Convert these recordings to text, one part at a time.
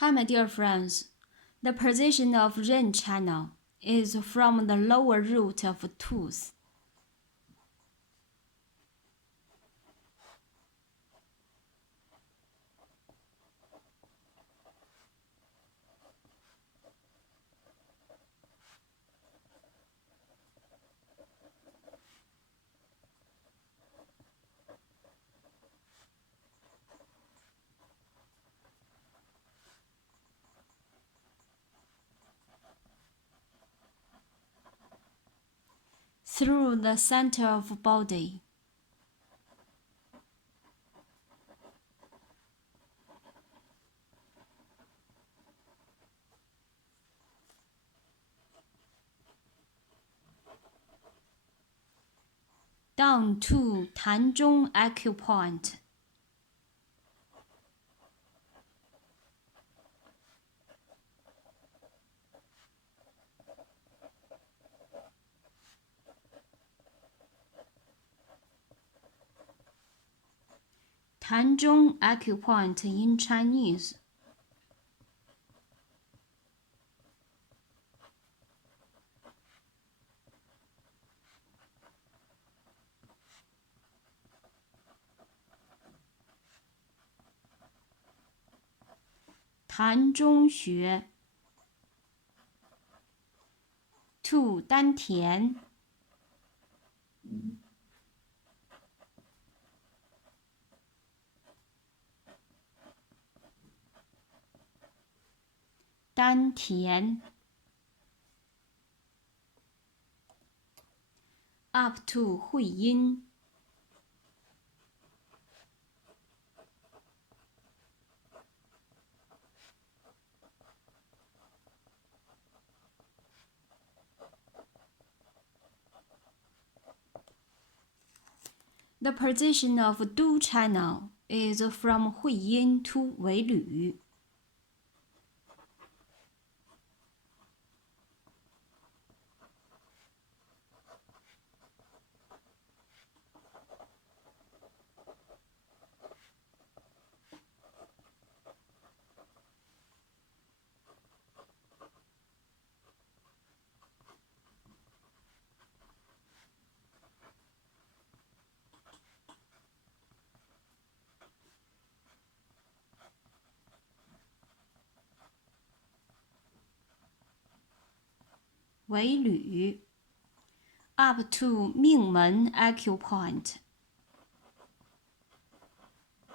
Hi, my dear friends. The position of ren channel is from the lower root of tooth. Through the center of body. Down to 膻中 acupoint. Tanzhong acupoint in Chinese. Tanzhong Xue. To 丹田. Dan Tian. Up to 会阴. The position of Du channel is from 会阴 to 尾闾.尾闾 up to 命门 acupoint. (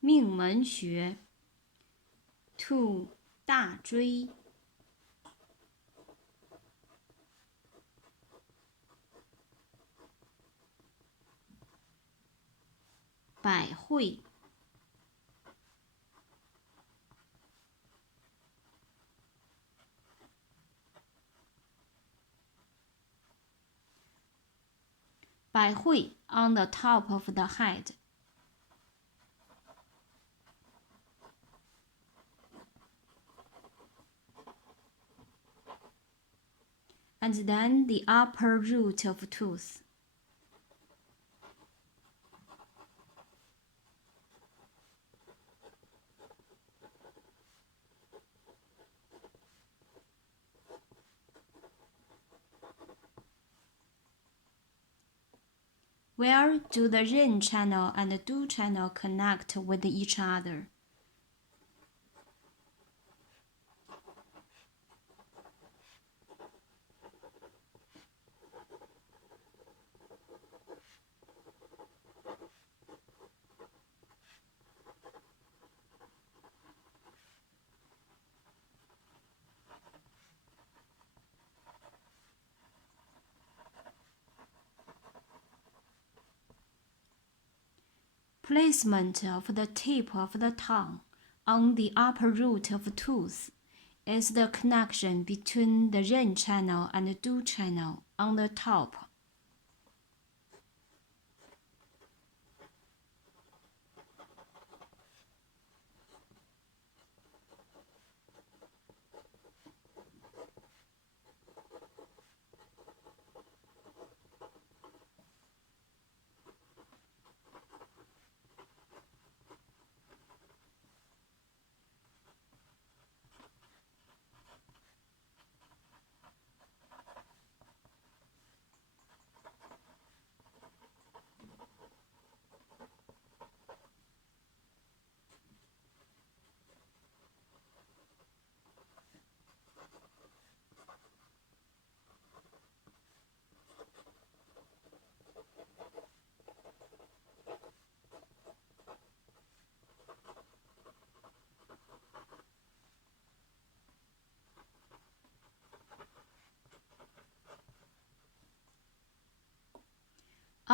命门穴 to 大椎. (百会 百会 on the top of the head. And then the upper root of tooth. Where do the ren channel and the du channel connect with each other? Placement of the tip of the tongue on the upper root of tooth is the connection between the ren channel and the du channel on the top.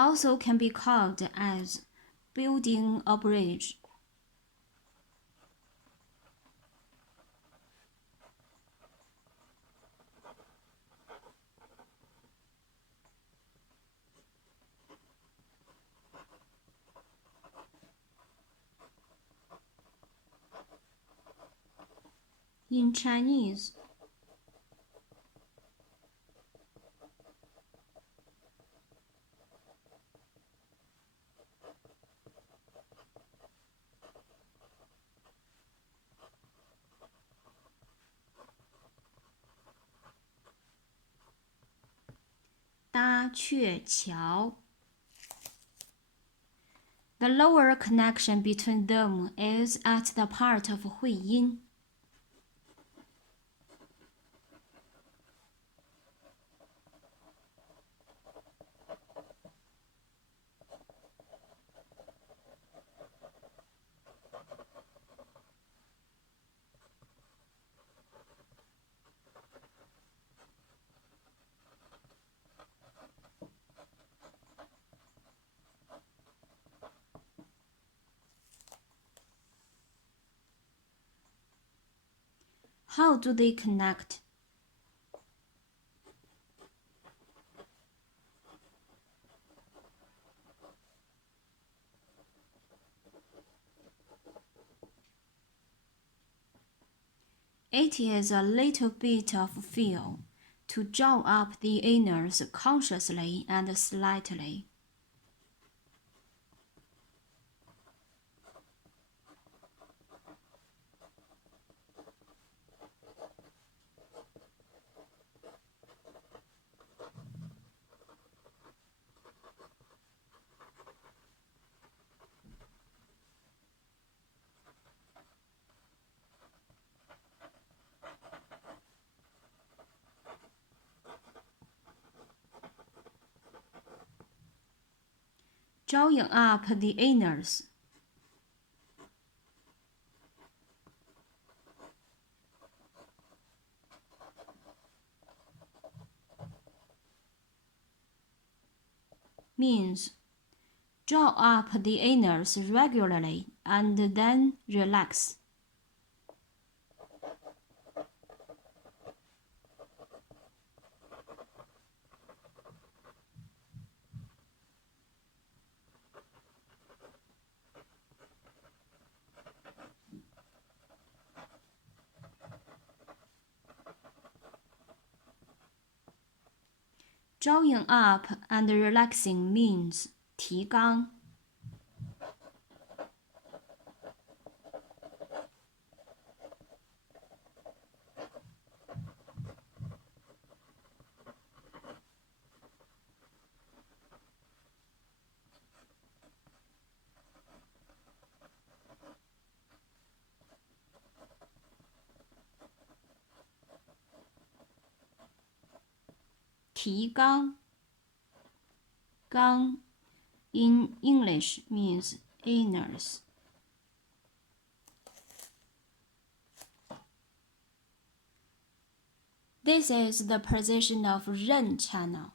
also can be called as building a bridge. In Chinese,搭鹊桥. The lower connection between them is at the part of 会阴. How do they connect? It is a little bit of feel to draw up the inners consciously and slightly. Drawing up the inners. Means draw up the inners regularly and then relax. Drawing up and relaxing means 提纲.提纲. 纲 in English means inners. This is the position of Ren channel.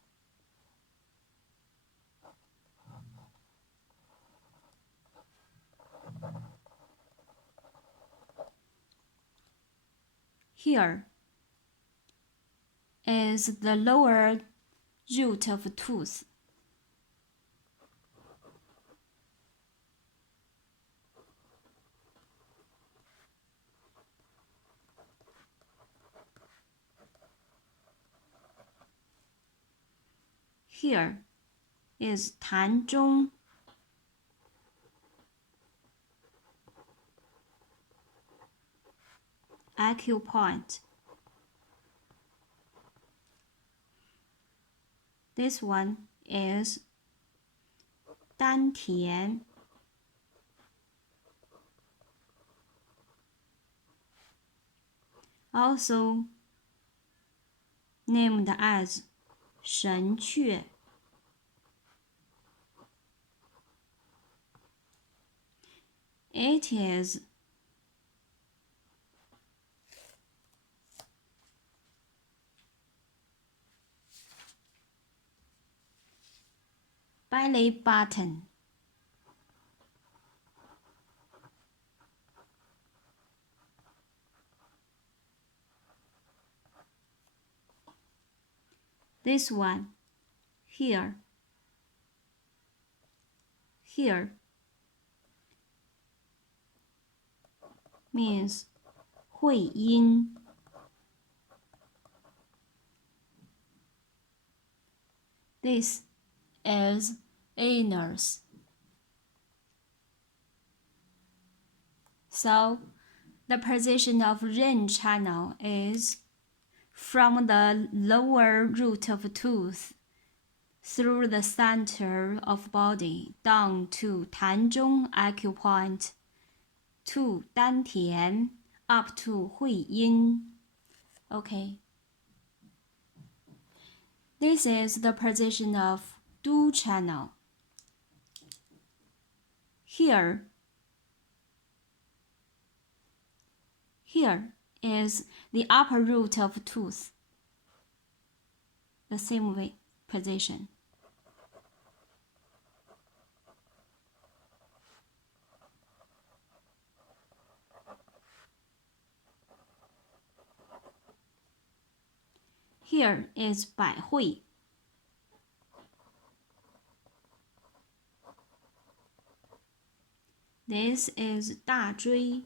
Here is the lower root of tooth. Here is 膻中. Acupoint. This one is 丹田. Also named as 神阙. It is by belly button. This one, here, here, means 会阴. This is anus. So, the position of ring channel is from the lower root of tooth through the center of body down to 膻中 acupoint to 丹田 up to 会阴. Okay. This is the position of du channel. Here is the upper root of tooth. The same way position. Here is 百会. This is 大椎.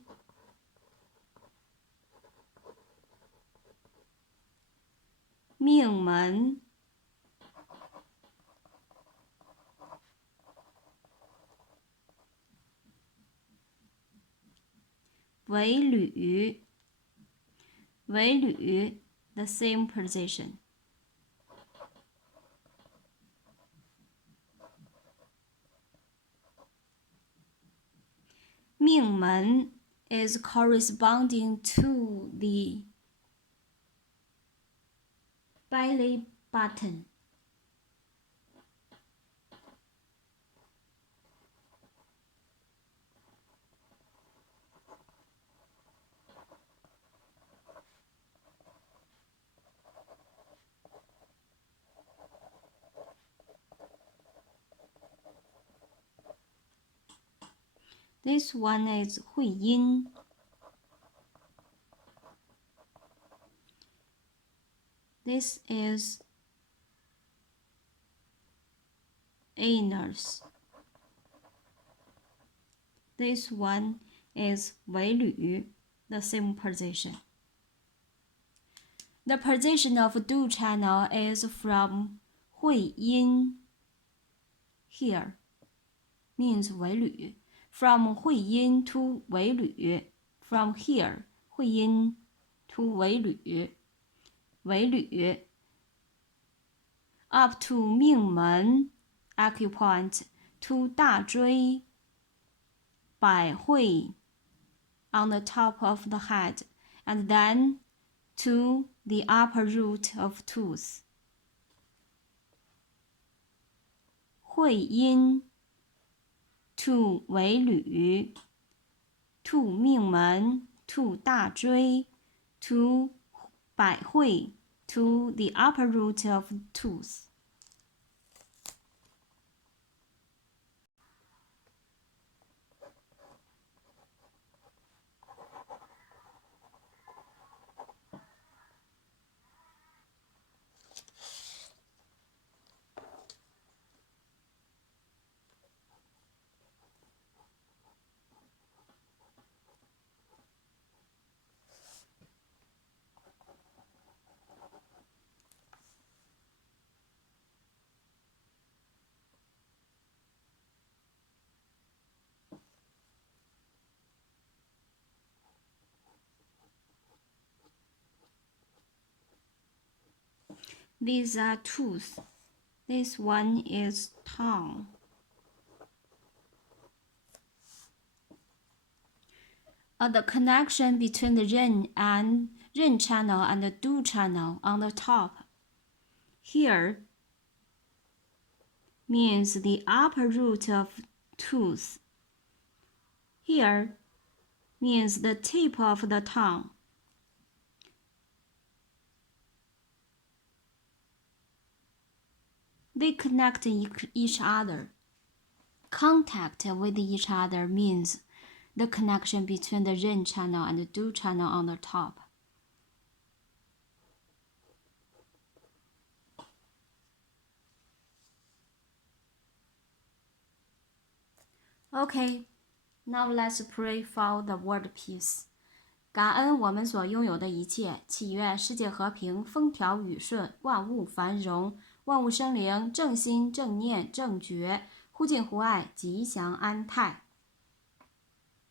Ming门. Wei lü. Wei lü, the same position. Ming men is corresponding to the belly button. This one is 会阴. This is anus. This one is 尾闾, the same position. The position of du channel is from 会阴 here, means 尾闾. From 会阴 to 尾闾, from here, 会阴 to 尾闾, 尾闾 up to 命门 acupoint to 大椎 百会 on the top of the head, and then to the upper root of tooth. 会阴 to 尾闾 to 命门 to 大椎 to 百会 to the upper root of tooth. These are tooth. This one is tongue. The connection between the ren channel and the du channel on the top. Here means the upper root of tooth. Here means the tip of the tongue. They connect each other. Contact with each other means the connection between the ren channel and the du channel on the top. Okay, now let's pray for the world peace. 感恩我们所拥有的一切，祈愿世界和平，风调雨顺，万物繁荣，万物生灵，正心正念正觉，忽近忽爱，吉祥安泰。